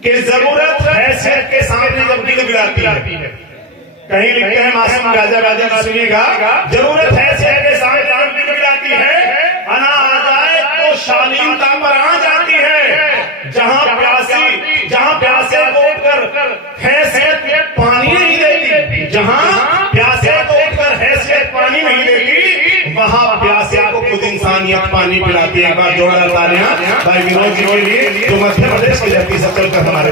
कि जरूरत हैसियत के सामने जब गिर गिराती है। कहीं लिखते हैं मासूम राजा राजा सुनिएगा, जरूरत हैसियत के सामने जब गिर गिराती है, अना आ जाए तो शालीनता पर आ जाती है। जहां प्यासे को उठकर हैसियत पानी नहीं देती, जहां प्यासे को उठकर हैसियत पानी नहीं देती, वहां प्यासे को खुद इंसानियत पानी पिलाती है। एक बार जोरदार तालियां भाई विनोद जी के लिए, जो मध्य प्रदेश की धरती से चलकर हमारे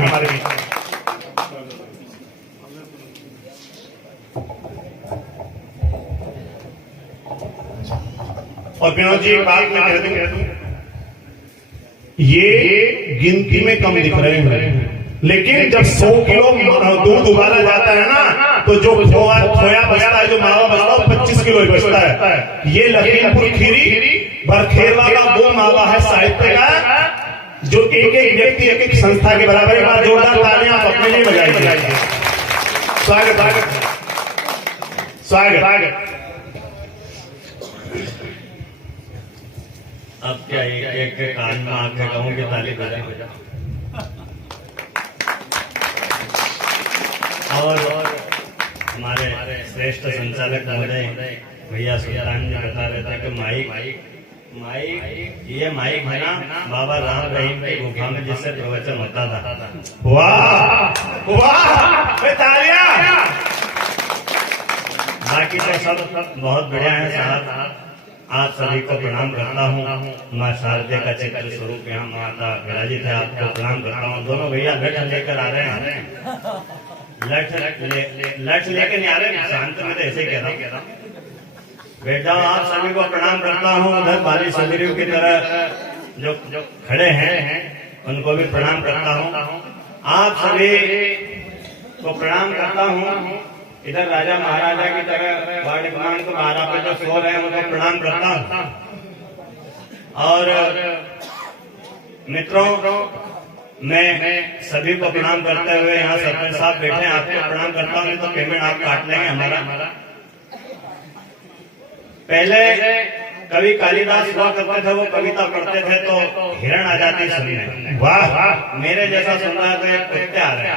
और विनोद जी बात में कह दूं, ये गिनती में कम दिख रहे हैं, लेकिन जब 100 किलो दूध उबाला जाता है ना, तो जो खोया बचता है, जो मावा बचता है, 25 किलो ही बचता है। ये लखीमपुर खीरी बरखेरवा का वो मावा है साहित्य का, जो एक एक व्यक्ति एक एक संस्था के बराबर। एक बार जोरदार तालियां आप अपने लिए बजाइए। स्वागत स्वागत। अब क्या एक कान में आंखें कहूँ कि ताली बजाएं। और हमारे श्रेष्ठ संचालक महोदय भैया सुल्तान जी बता रहे थे कि माइक ये माइक है ना बाबा राम रहीम की गुफा में जिससे प्रवचन होता था। वाह वाह तालियां। बाकी तो सब बहुत बढ़िया है साहब। आप सभी को प्रणाम करता हूँ। माँ शारदे का चित्र स्वरूप यहाँ माता विराजित है, आपको प्रणाम करता हूँ। दोनों भैया लठ लेकर आ रहे हैं, लठ लेकर नहीं आ रहे, शांत में तो ऐसे कह रहा हूँ। बैठ जाओ, आप सभी को प्रणाम करता हूँ। उधर बाली सदरियों की तरह जो खड़े हैं उनको भी प्रणाम करता हूँ। आप सभी को प्रणाम करता हूँ। इधर राजा महाराजा की तरह वार्ड कमान को महारा पे जो सो रहे हैं उनको प्रणाम करता हूँ। और मित्रों, मैं सभी को प्रणाम करते हुए यहाँ सरपंच साहब बैठे हैं, आपको प्रणाम करता हूँ। नहीं तो पेमेंट आप काट लेंगे हमारा। पहले कवि कालिदास हुआ करते थे, वो कविता पढ़ते थे तो हिरण आ जाती सुनने। वाह, मेरे जैसा सुन रहा तो एक कुत्ते आ रहे हैं।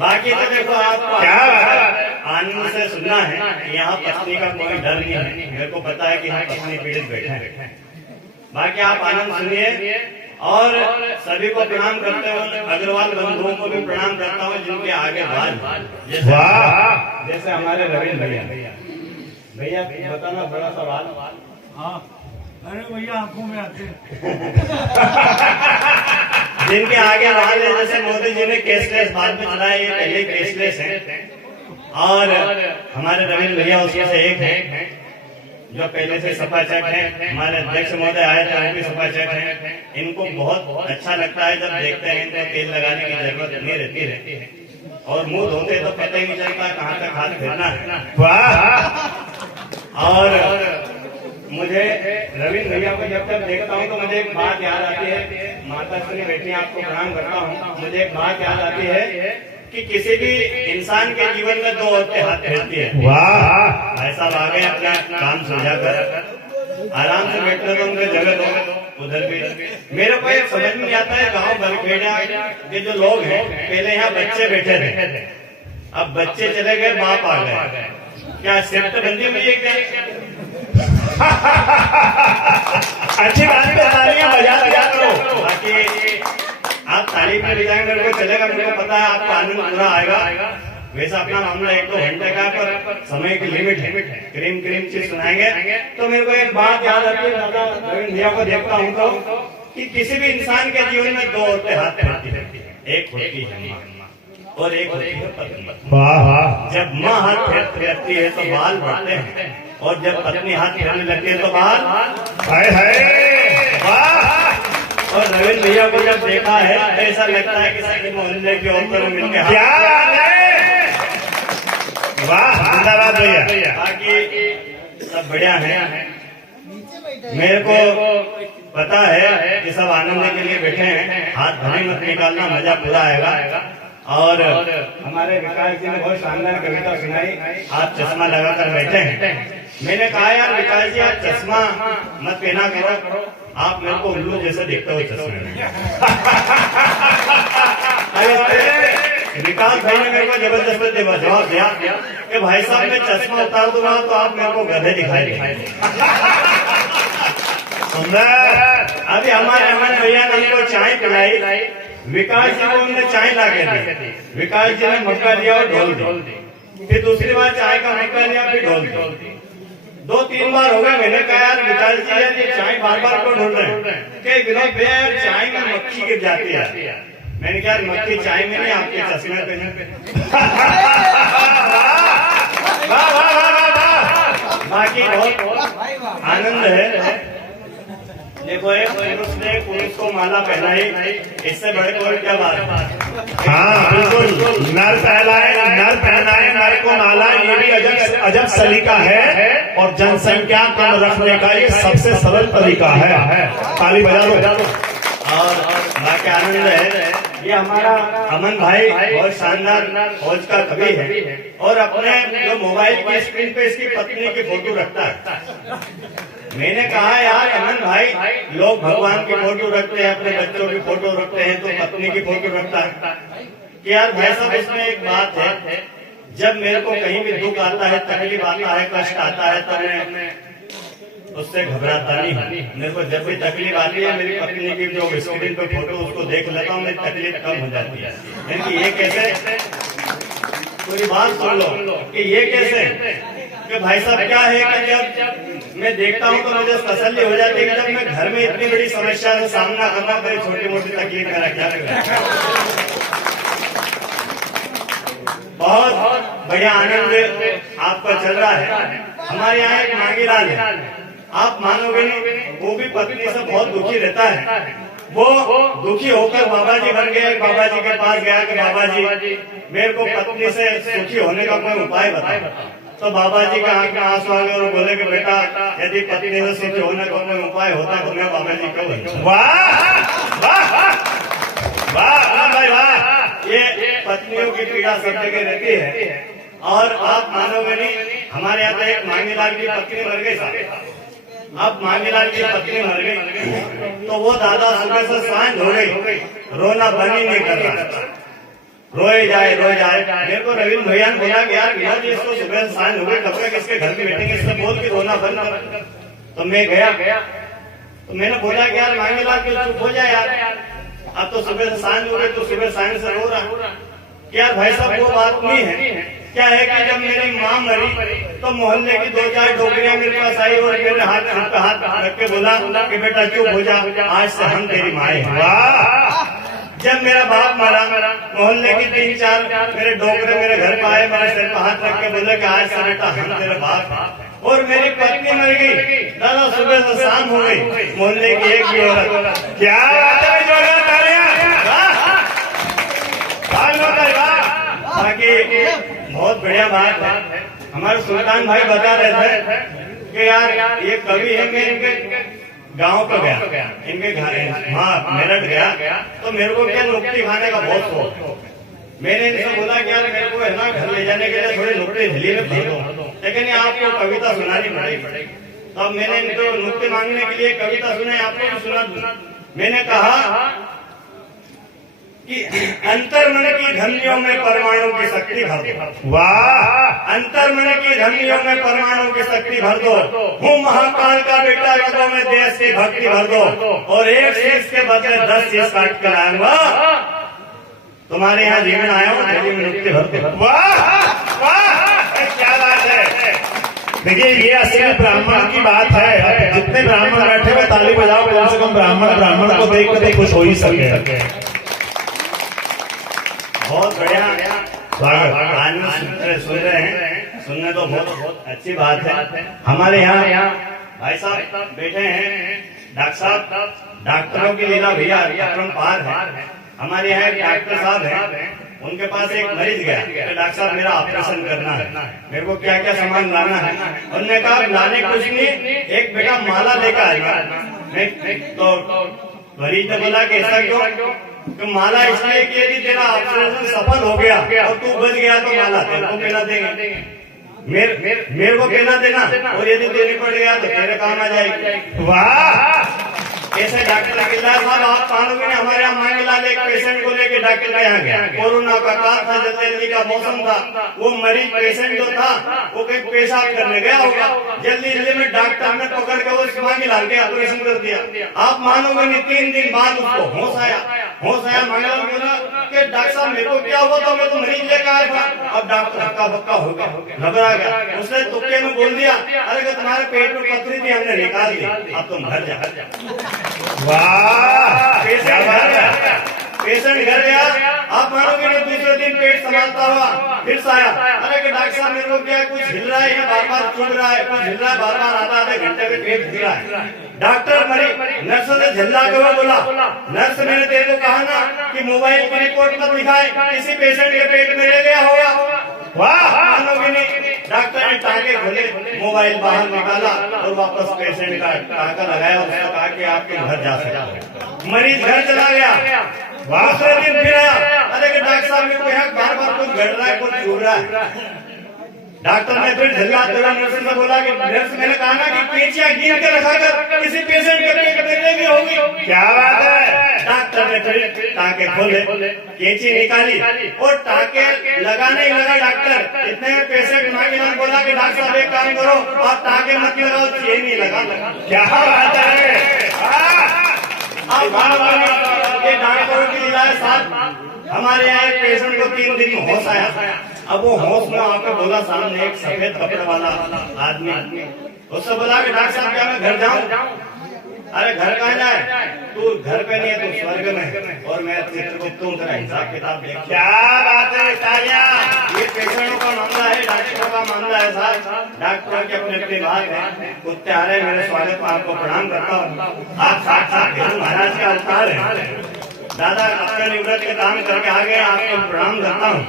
बाकी तो देखो, आपको क्या आनंद से सुनना है। यहाँ पत्नी का कोई डर नहीं है, मेरे को पता है कि हम पत्नी पीड़ित बैठे हैं। बाकी आप आनंद सुनिए। और सभी को प्रणाम करते हुए अग्रवाल बंधुओं को भी प्रणाम करता हूँ, जिनके आगे बाल जैसे हमारे रविंद्र भैया बताना बड़ा सवाल। हाँ, अरे भैया आंखों में आते जिनके आगे बाल है, जैसे मोदी जी ने कैशलेस बाद में चलाया, ये पहले कैशलेस है। और हमारे रविंद्र भैया उसमें से एक है जो पहले से सपा चेक है। हमारे अध्यक्ष महोदय आए थे, वो भी सपा चेक है। इनको बहुत अच्छा लगता है जब देखते हैं, इनको तेल लगाने की जरूरत नहीं रहती है। और मुंह धोते तो पता ही नहीं चलता कहाँ तक हाथ फेरना है। वाह। और मुझे रविंद्र भैया को जब तक देखता हूँ तो मुझे एक बात याद आती है। माता श्री बेटी आपको प्रणाम करता हूँ। मुझे एक बात याद आती है कि किसी भी इंसान के जीवन में दो औरतें हाथ फेरती है। वाह, भाई साहब आ गए अपना काम सुलझा कर, आराम से बैठते तो उनके जगह दो। उधर भी मेरे को एक समझ में आता है, गांव बलखेड़ा के जो लोग हैं, पहले यहाँ बच्चे बैठे थे, अब बच्चे चले गए, बाप आ गए। क्या शिफ्ट बंदी हुई है क्या? अच्छी बात पे तालियां बजा दिया करो। बाकी आप तारीफ में ले जाएंगे, मेरे को चलेगा, मेरे को पता है आपको आनंद पूरा आएगा। वैसा अपना मामला 1-2 घंटे का, पर समय की लिमिट है। क्रीम चीज सुनाएंगे तो मेरे को एक बात याद आती है। दादा रविंद्र भैया को देखता हूँ तो कि किसी भी इंसान के जीवन में दो औरतें हाथ फेरती रहती है। एक होती है माँ और एक होती है पत्नी। वाह, जब माँ हाथ फेरती है तो बाल बढ़ते हैं, और जब पत्नी हाथ फेरने लगती है तो बाल हाय हाय। वाह। और रविंद्र भैया को जब देखा है ऐसा लगता है कि सभी मोहल्ले के औरतों में मिलकर क्या है। वाह, जिंदाबाद भैया। बाकी सब बढ़िया है। मेरे को पता है कि सब आनंद के लिए बैठे हैं, हाथ भले मत निकालना, मजा पूरा आएगा। और हमारे विकास जी ने बहुत शानदार कविता सुनाई, आप चश्मा लगाकर बैठे हैं। मैंने कहा यार विकास जी आप चश्मा मत पहना करो, आप मेरे को उल्लू जैसे देखते हो चश्मे में। विकास भाई ने मेरे को जबरदस्ती जवाब दिया कि भाई साहब मैं चश्मा उतार दूंगा तो आप मेरे को गधे दिखाई देंगे। सुंदर। अभी हमारे भैया ने हमको चाय पिलाई, विकास जी को हमने चाय ला के दी, विकास जी ने मक्का दिया और ढोल दी, फिर दूसरी बार चाय का मक्का दिया फिर ढोल दी, 2-3 बार हो गया। मैंने कहा यार विकास जी यार ये चाय बार बार क्यों ढूंढ रहे हैं कि विनोद भैया चाय में मक्खी गिर जाती है। मैंने कहा मक्खी चाय में नहीं आपके चश्मे पे। बाकी बहुत आनंद है। देखो एक पुरुष ने पुरुष को माला पहनाई, इससे बड़े कोई क्या बात है। हाँ बिल्कुल, नर पहनाए नर को माला, ये भी अजब सलीका है और जनसंख्या कम रखने का ये सबसे सरल तरीका है। ताली बजा दो। और बाकी आनंद है। ये हमारा अमन भाई बहुत शानदार फौज का कवि है और अपने जो मोबाइल की स्क्रीन पे इसकी पत्नी की फोटो रखता है। मैंने कहा यार अमन भाई लोग भगवान की फोटो रखते हैं, अपने बच्चों की फोटो रखते हैं, तो पत्नी की फोटो रखता है कि यार भाई साहब इसमें एक बात है, जब मेरे को कहीं भी दुख आता है, तकलीफ आता है, कष्ट आता है, तो मैं उससे घबराता नहीं। मेरे को जब भी तकलीफ आती है मेरी पत्नी की जो स्क्रीन पे फोटो उसको देख लेता हूँ, मेरी तकलीफ कम हो जाती है। यानी ये कैसे, पूरी बात सुन लो कि ये कैसे कि भाई साहब क्या है कि जब मैं देखता हूँ तो मुझे तसल्ली हो जाती है कि जब मैं घर में इतनी बड़ी समस्या का सामना करना पड़े, छोटी मोटी तकलीफ मेरा क्या लगा। बहुत बढ़िया आनंद आपका चल रहा है। हमारे यहाँ एक मांगीलाल है, आप मानोगे नहीं, वो भी पत्नी से बहुत दुखी रहता है। वो दुखी होकर बाबा जी बन गया, बाबा जी के पास गया कि बाबा जी मेरे को पत्नी से सुखी होने का कोई उपाय बताओ। तो बाबा जी के आंख में आंसू आ गए और बोले कि बेटा यदि पत्नी से सुखी होने का कोई उपाय होता तो मैं बाबा जी को बोलूं। वाह वाह वाह भाई वाह। ये पत्नियों की पीड़ा सब जगह रहती है और आप मानोगे नहीं, हमारे यहाँ तो एक मांगीलाल की पत्नी मर गई साहब। अब मांगीलाल की पत्नी मर गई तो वो दादा सुबह से सांझ हो गई, रोना बंद ही नहीं कर रहा, रोए जाए। मेरे को रविंद्र भैया ने बोला कि यार विनोद जी इसको सुबह से सांझ हो गई, कब तक इसके घर में बैठेंगे, इससे बोल के रोना बंद कर। तो मैं गया तो मैंने बोला कि यार मांगीलाल के चुप हो जाए यार, अब तो सुबह से सांझ हो गई तो सुबह सांझ से रो रहा। यार भाई साहब वो बात नहीं है, क्या है कि जब मेरी माँ मरी तो मोहल्ले की 2-4 डोकरियां मेरे पास आई और मेरे हाथ रख के बोला कि बेटा चुप हो जा, आज से हम तेरी माँ हैं। जब मेरा बाप मरा मोहल्ले की 3-4 मेरे डोकरे मेरे घर पे आए, मेरे सिर पर हाथ रख के बोले कि आज से बेटा हम तेरे बाप हैं। और मेरी पत्नी मर गई, दादा सुबह से शाम हो गई, मोहल्ले की एक ही औरत। क्या बात है, जोरदार तालियां। बाकी बहुत बढ़िया बात है। हमारे सुल्तान भाई बता रहे थे कि यार ये कवि है, मैं इनके गांव पे गया, इनके घर मेरठ गया तो मेरे को क्या नुक्ती खाने का बहुत शौक। मैंने इनसे बोला कि यार मेरे को है ना घर ले जाने के लिए थोड़ी नुक्ती झिली में भर दो, लेकिन ये आपको कविता सुनानी पड़ेगी। तो अब मैंने इनको नुक्ती मांगने के लिए कविता सुनाई, आपको भी सुना दूं। मैंने कहा कि अंतर्मन की धमनियों में परमाणु की शक्ति भर दो। वाह। अंतर्मन की धमनियों में परमाणु की शक्ति भर दो, हूँ महाकाल का बेटा, रगों में देश की भक्ति भर दो, और एक शीश के बदले 10 शीश काट कर आऊंगा, तुम्हारे यहाँ जीवन आया हूँ, तेरी में नुक्ती भर दो। वाह वाह, क्या बात है। देखिए ये असली ब्राह्मण की बात है। जितने ब्राह्मण बैठे हुए ताली बजाओ, कम से कम ब्राह्मण को देख कर खुश हो ही सके। बहुत बढ़िया आनंद सुन रहे हैं, सुनने तो बहुत अच्छी बात है। हमारे यहाँ भाई साहब बैठे हैं, डॉक्टर साहब, डॉक्टरों की लीला भैया अपरंपार है। हमारे यहाँ एक डॉक्टर साहब हैं, उनके पास एक मरीज गया कि डॉक्टर साहब मेरा ऑपरेशन करना है, मेरे को क्या क्या सामान लाना है। उन्होंने कहा लाने कुछ नहीं, एक बेटा माला लेकर आएगा। तो मरीज ने बोला कि ऐसा क्यों? तो माला इसलिए कि यदि तेरा ऑपरेशन सफल हो गया और तू बच गया तो माला तेरे को पहना देंगे। मेरे को कहना देना, और यदि देनी पड़ गया तो तेरे काम आ जाएगी। वाह ऐसे डॉक्टर गिल्ला साहब आप मानोगे नहीं, हमारे यहाँ मांगलाल एक पेशेंट को लेके डॉक्टर के यहाँ गया। कोरोना का काल था, जल्दी का मौसम था, वो मरीज पेशेंट जो था वो कहीं पेशाब करने गया होगा, जल्दी में डॉक्टर ने पकड़ के वो मांगलाल के ऑपरेशन कर दिया। आप मानोगे नहीं, 3 दिन बाद उसको होश आया। मांगलाल बोला कि डॉक्टर साहब मेरे को क्या हुआ था, मैं तो मरीज लेकर आया था। अब डॉक्टर हक्का बक्का हो गया, घबरा गया। उसने तुक्के में बोल दिया, अरे तुम्हारे पेट में पथरी थी, हमने निकाल दी, अब तुम घर जा। वाह पेशेंट घर गया, आप मानोगे नहीं, दूसरे दिन पेट संभालता हुआ फिर से आया। अरे कि डॉक्टर साहब मेरे को क्या कुछ हिल रहा है, बार बार चुभ रहा है, कुछ हिल रहा है, बार बार आधा घंटे में पेट हिल रहा है। डॉक्टर मरीज नर्स ने झल्ला के हुए बोला, नर्स मैंने तेरे को कहा ना कि मोबाइल की रिपोर्ट मत दिखाए, किसी पेशेंट के पेट में रह गया होगा। वाह मानोगे नहीं, डॉक्टर ने टाँके खोले, मोबाइल बाहर निकाला और वापस पेशेंट का टाँका लगाया, उसने कहा कि आपके घर जा सकते। मरीज घर चला गया। दूसरे दिन फिर आया, अरे कि डॉक्टर साहब मेरे को यहाँ बार बार कुछ घट रहा है, कुछ छूट रहा है। डॉक्टर ने फिर झल्लाते हुए नर्स से बोला कि नर्स मैंने कहा ना कि पेचियां गिन के रखा कर, किसी पेशेंट के पेट में भी होगी। क्या बात है। डॉक्टर ने फिर टाँके खोले, कैंची निकाली और टाँके लगाने ही लगा डॉक्टर। इतने में पेशेंट मांगलाल बोला कि डॉक्टर साहब एक काम करो, आप टाँके मत लगाओ, चेन ही लगा। क्या बात है। आप ये डॉक्टरों की लीला है साहब। हमारे यहाँ एक पेशेंट को 3 दिन में होश आया। अब वो होश में आके बोला, सामने एक सफेद कपड़े वाला आदमी, उससे बोला कि डॉक्टर साहब क्या मैं घर जाऊं? अरे घर कहाँ जाए, तू घर पे नहीं है, तू स्वर्ग में है, और मैं चित्रगुप्त हूँ, तेरा हिसाब किताब देख। क्या बात है तालियां। ये पेशेंटों का मामला है, डॉक्टरों का मामला है साहब। डॉक्टरों की अपनी अपनी बात है। कुत्ते आ रहे, मेरे स्वागत में आपको प्रणाम करता हूँ। आप साक्षात गुरु महाराज का अवतार है। दादा अपने निवृत्त के काम करके आ गए, आपको प्रणाम करता हूँ।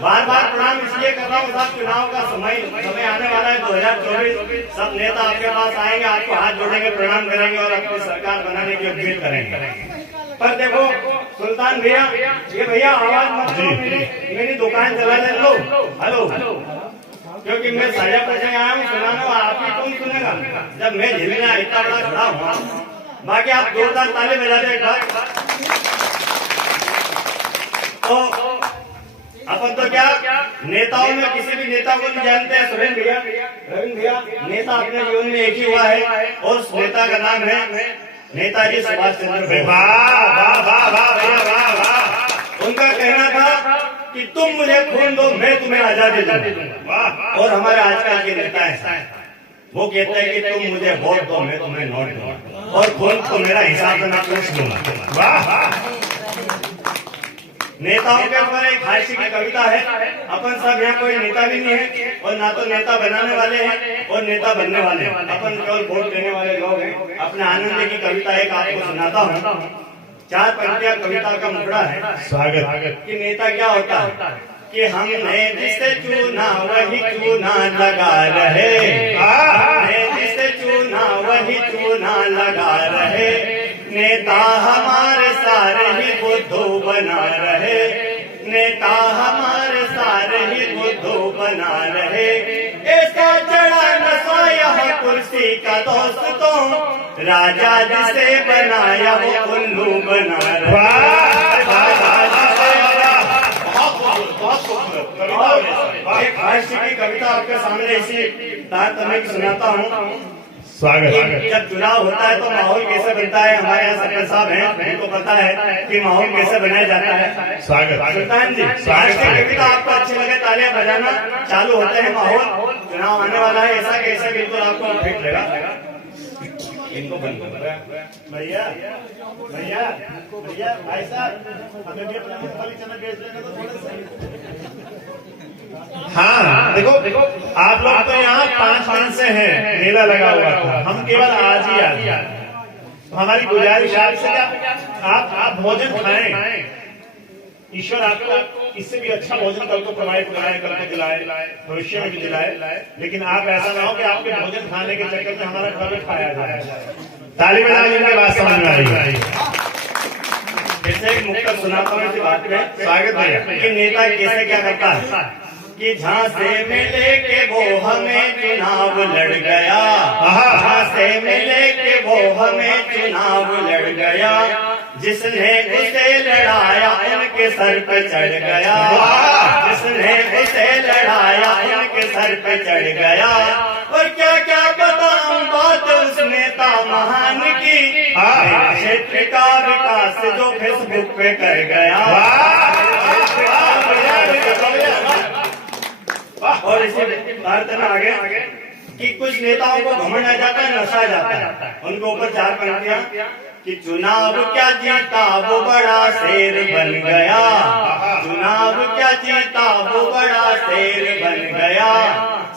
बार बार प्रणाम इसलिए कर रहा हूँ साहब, चुनाव का समय आने वाला है 2024। सब नेता आपके पास आएंगे, आपको हाथ जोड़ेंगे, प्रणाम करेंगे और अपनी सरकार बनाने की अपील करेंगे। पर देखो सुल्तान भैया, ये भैया आवाज मत दो, मेरी दुकान चला ले लो। हेलो, क्योंकि मैं शाजापुर से आया हूँ, सुनाना आपकी कौन सुनेगा जब मैं झिलना इतना बड़ा खड़ा हूँ। बाकी आप जोरदार ताली बजा दो एक बार। तो अपन तो क्या नेताओं में किसी भी नेता को नहीं जानते हैं। सुरेंद्र भैया, रविंद्र भैया, नेता अपने जीवन में एक ही हुआ है और उस नेता का नाम है नेताजी सुभाष चंद्र बोस। उनका कहना था कि तुम मुझे खून दो, मैं तुम्हें आजादी दूंगा। और हमारे आजकल के नेता है, वो कहते हैं कि तुम मुझे वोट दो, मैं तुम्हें नोट दूंगा, और खून तो मेरा हिसाब से मैं पूछ लूंगा। वाह। नेताओं के ऊपर एक हास्य की कविता है। अपन सब यहाँ कोई नेता भी नहीं है, और ना तो नेता बनाने वाले हैं और नेता बनने वाले हैं। अपन केवल वोट देने वाले लोग हैं। अपने आनंद की कविता एक आपको सुनाता हूँ। 4 पंक्तियां कविता का मुखड़ा है। स्वागत। कि नेता क्या होता है कि हमने जिसे चुना वही चुना लगा रहे, हमने जिसे चुना वही चुना लगा रहे। नेता हमारे सारे ही बुद्धू बना रहे, नेता हमारे सारे ही बुद्धू बना रहे। ऐसा चढ़ा नशा यह कुर्सी का दोस्तों, राजा जिसे बनाया वो उल्लू बना रहे। एक हास्य की कविता आपके सामने इसी तारतम्य की सुनाता हूँ। स्वागत। जब चुनाव होता है तो माहौल कैसे बनता है, हमारे यहाँ सरपंच साहब हैं, उनको पता है कि माहौल कैसे बनाया जाता है। स्वागत। सुल्तान जी, आज की कविता आपको अच्छी लगे, तालियां बजाना। चालू होते हैं माहौल, चुनाव आने वाला है, ऐसा कैसे बिल्कुल आपको फिट लगा। इनको बंद भैया भैया भैया भाई साहब, हमें भी अपना मूंगफली चना बेच लेंगे तो थोड़ा सा। हाँ देखो आप लोग तो यहाँ 5 दिन से हैं, मेला लगा हुआ था, हम केवल आज ही आए। तो हमारी गुजारिश आपसे आप भोजन खाएं, ईश्वर आपको इससे भी अच्छा भोजन कल को प्रोवाइड कराए, कल को दिलाए, भविष्य में भी दिलाए। लेकिन आप ऐसा ना हो कि आपके भोजन खाने के चक्कर में हमारा घर खाया जाए। ताली बजाइए, इनके बात समझ में आ रही है। जैसे एक मुक्तक सुनाता हूँ इसी बात में। स्वागत भैया। कि नेता कैसे क्या करता है। कि झांसे में लेके वो हमें चुनाव लड़ गया, झांसे में लेके वो हमें चुनाव लड़ गया, जिसने उसे लड़ाया उनके सर पे चढ़ गया, जिसने उसे लड़ाया उनके सर पे चढ़ गया। और क्या क्या बताऊं बात उस नेता महान की, क्षेत्र का विकास जो फेसबुक पे कर गया। और इसे भारत में आगे कि कुछ नेताओं को घमंड आ जाता है, नशा जाता है, उनको ऊपर 4 पंक्तियां कि चुनाव क्या जीता वो बड़ा शेर बन गया, चुनाव क्या जीता वो बड़ा शेर बन गया,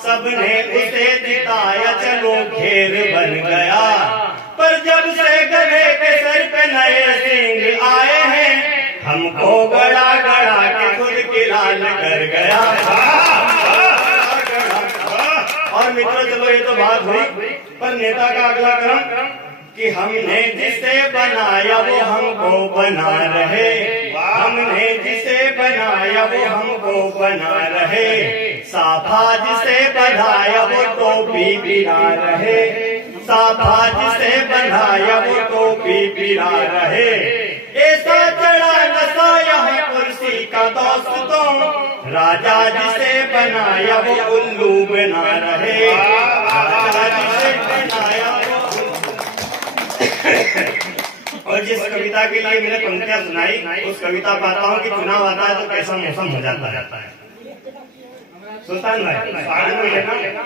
सबने उसे जिताया चलो घेर बन गया। पर जब से गधे के सर पे नए सिंह आए हैं, हमको गड़ा गड़ा के खुद की लाल कर गया। और मित्रों चलो ये तो बात हुई, पर नेता का अगला क्रम कि हमने जिसे बनाया वो हमको बना रहे, हमने जिसे बनाया वो हमको बना रहे, साफा जिसे बनाया वो टोपी बिना रहे, साफा जिसे बनाया वो टोपी बिना रहे। ऐसा चढ़ा नशा यहाँ कुर्सी का दोस्तों, राजा जिसे बनाया वो उल्लू बना रहे, राजा जिसे बनाया वो। और जिस कविता के लिए मैंने पंक्तियां सुनाई, उस कविता पाता हूँ कि चुनाव आता है तो कैसा मौसम हो जाता है। सुल्तान भाई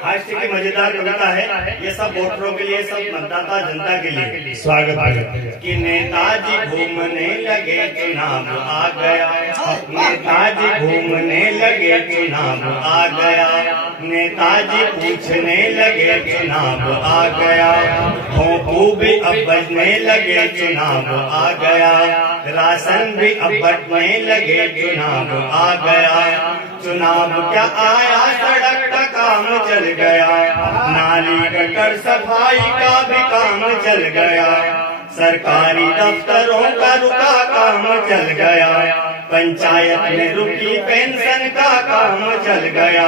हास्य की मजेदार कविता है, ये सब वोटरों के लिए, सब मतदाता जनता के लिए। स्वागत है कि नेताजी घूमने लगे चुनाव आ गया, नेताजी घूमने लगे चुनाव आ गया, नेताजी पूछने लगे चुनाव आ गया, भोंपू भी अब बजने लगे चुनाव आ गया, राशन भी अब बंटने लगे चुनाव आ गया। चुनाव क्या आया सड़क का काम चल गया, नाली गटर सफाई का भी काम चल गया, सरकारी दफ्तरों का रुका काम चल गया, पंचायत में रुकी पेंशन का काम चल गया।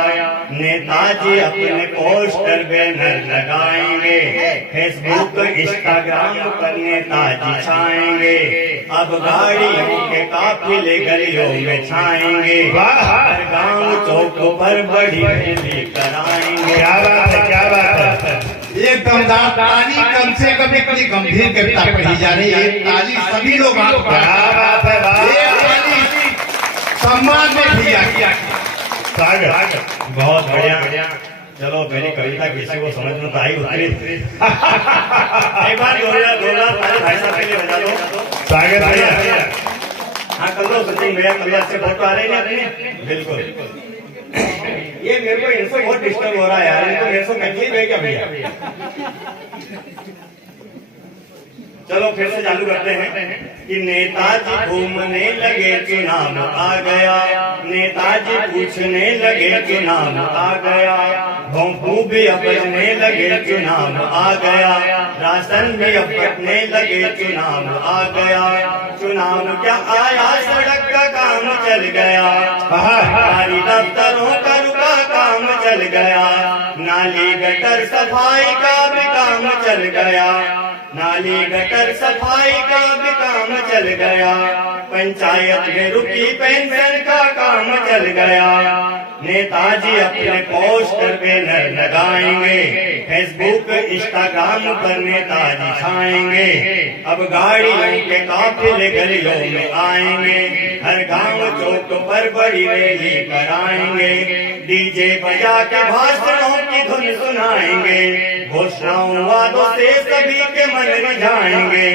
नेताजी अपने पोस्टर बैनर लगाएंगे, फेसबुक इंस्टाग्राम पर नेताजी छाएंगे, अब गाड़ियों के काफिले गलियों में छाएंगे, हर गांव चौक पर बड़ी रैली कराएंगे। क्या बात है, क्या बात है। एक दमदार ताली कम से कम इतनी गंभीर कविता पढ़ी जा रही है, ताली सभी लोग आप क्या बात है, सम्मान में भी स्वागत। बहुत बढ़िया। चलो मेरी कविता किसी को समझ में तो आई उतरी। एक बार जोरदार भाई साहब के लिए बजा दो। स्वागत भैया। हाँ कर लो सचिन भैया, कल अच्छे फोटो आ रहे हैं अपने। बिल्कुल। ये मेरे को इनसे बहुत डिस्टर्ब हो रहा है यार, इनको मेरे से तकलीफ है क्या भैया? चलो फिर से चालू करते हैं कि नेताजी घूमने लगे चुनाव आ गया, नेताजी पूछने लगे चुनाव आ गया, भोंपू भी अब बजने लगे चुनाव आ गया, राशन भी अब बंटने लगे चुनाव आ गया। चुनाव क्या आया सड़क का काम चल गया, सरकारी दफ्तरों का रुका काम चल गया, नाली गटर सफाई का भी काम चल गया, नाली गटर सफाई का भी काम चल गया, पंचायत में रुकी पेंशन का काम चल गया। नेताजी अपने पोस्टर बैनर लगाएंगे, फेसबुक इंस्टाग्राम पर नेताजी छाएंगे, अब गाड़ियों के काफिले गलियों में आएंगे, हर गांव चौक पर बड़ी रैली कराएंगे, डीजे बजा के भाषणों की धुन सुनाएंगे, घोषणाओं वादों से सभी के मन रिझाएंगे,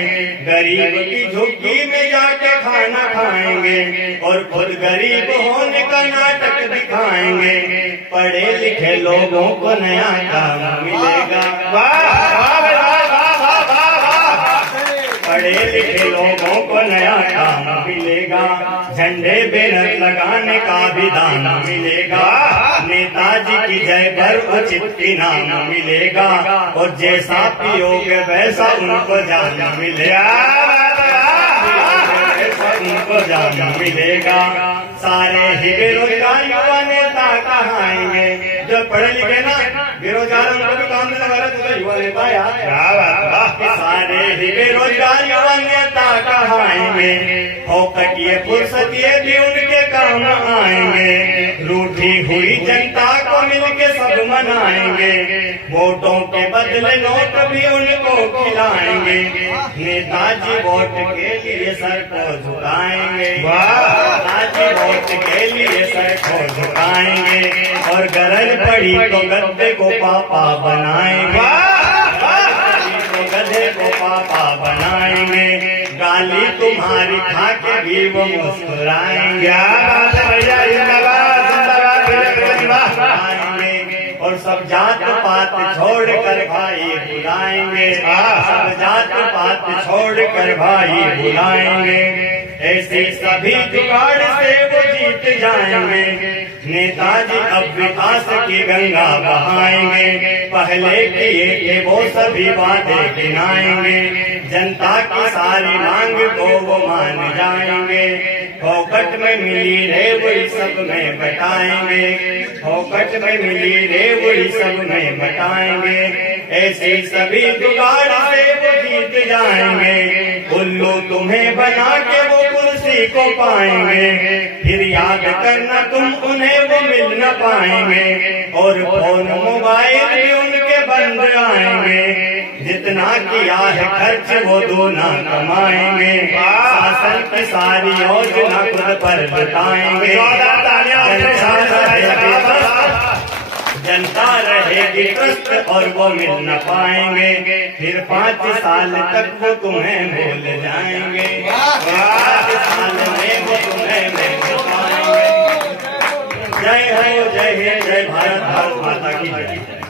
गरीब की झुग्गी में जाके खाना खाएंगे और खुद गरीब होने का नाटक दिखाएंगे। पढ़े लिखे लोगों को नया काम मिलेगा, पढ़े लिखे लोगों को नया काम मिलेगा, झंडे बैनर लगाने का भी दान मिलेगा, नेताजी की जय पर उचित इनाम मिलेगा, और जैसा पियोगे वैसा उनको जान मिलेगा। तुमको जाम मिलेगा। सारे ही बेरोजगार युवा नेता कहाएंगे। जो पढ़े लिखे ना बेरोजगार उनको भी काम देने वाला तो युवा नेता यार। क्या बात, वाह। सारे ही बेरोजगार युवा नेता कहाएंगे। फोकटिए फुर्सतिए भी उनके काम आएंगे। रूठी हुई जनता को मिलके सब मनाएंगे। वोटों के बदले नोट भी उनको खिलाएंगे। नेताजी वोट के लिए सर को झुकाएंगे। नेताजी वोट के लिए सर को झुकाएंगे। और गरज पड़ी तो गद्दे को पापा बनाएंगे। तो गधे को पापा बनाएंगे। गाली तुम्हारी खा के भी वो मुस्कुराएंगे। क्या बात है भैया, जिंदाबाद जिंदाबाद भैया, आएंगे। और सब जात पात छोड़ कर भाई बुलाएंगे। सब जात पात छोड़ कर भाई बुलाएंगे। ऐसे सभी जुगाड़ से वो जीत जाएंगे। नेताजी अब विकास की गंगा बहाएंगे। पहले किए थे वो सभी वादे गिनाएंगे। जनता की सारी मांग को वो मान जाएंगे। फोकट में मिली रे वही सब में बटाएंगे। फोकट में मिली रे वही सब में बटाएंगे। ऐसे सभी जुगाड़ से वो जीत जाएंगे। उल्लू तुम्हें बना के वो कुर्सी को पाएंगे। फिर याद करना तुम उन्हें वो मिल न पाएंगे। और फोन मोबाइल भी उनके बंद आएंगे। जितना किया है खर्च वो दूना कमाएंगे। शासन की सारी योजना खुद पर बताएंगे। जनता रहेगी त्रस्त और वो मिल न पाएंगे। फिर 5 साल तक वो तुम्हें भूल जाएंगे। 5 साल में वो तुम्हें मिल पाएंगे। जय हो जय भारत, भारत माता की जय।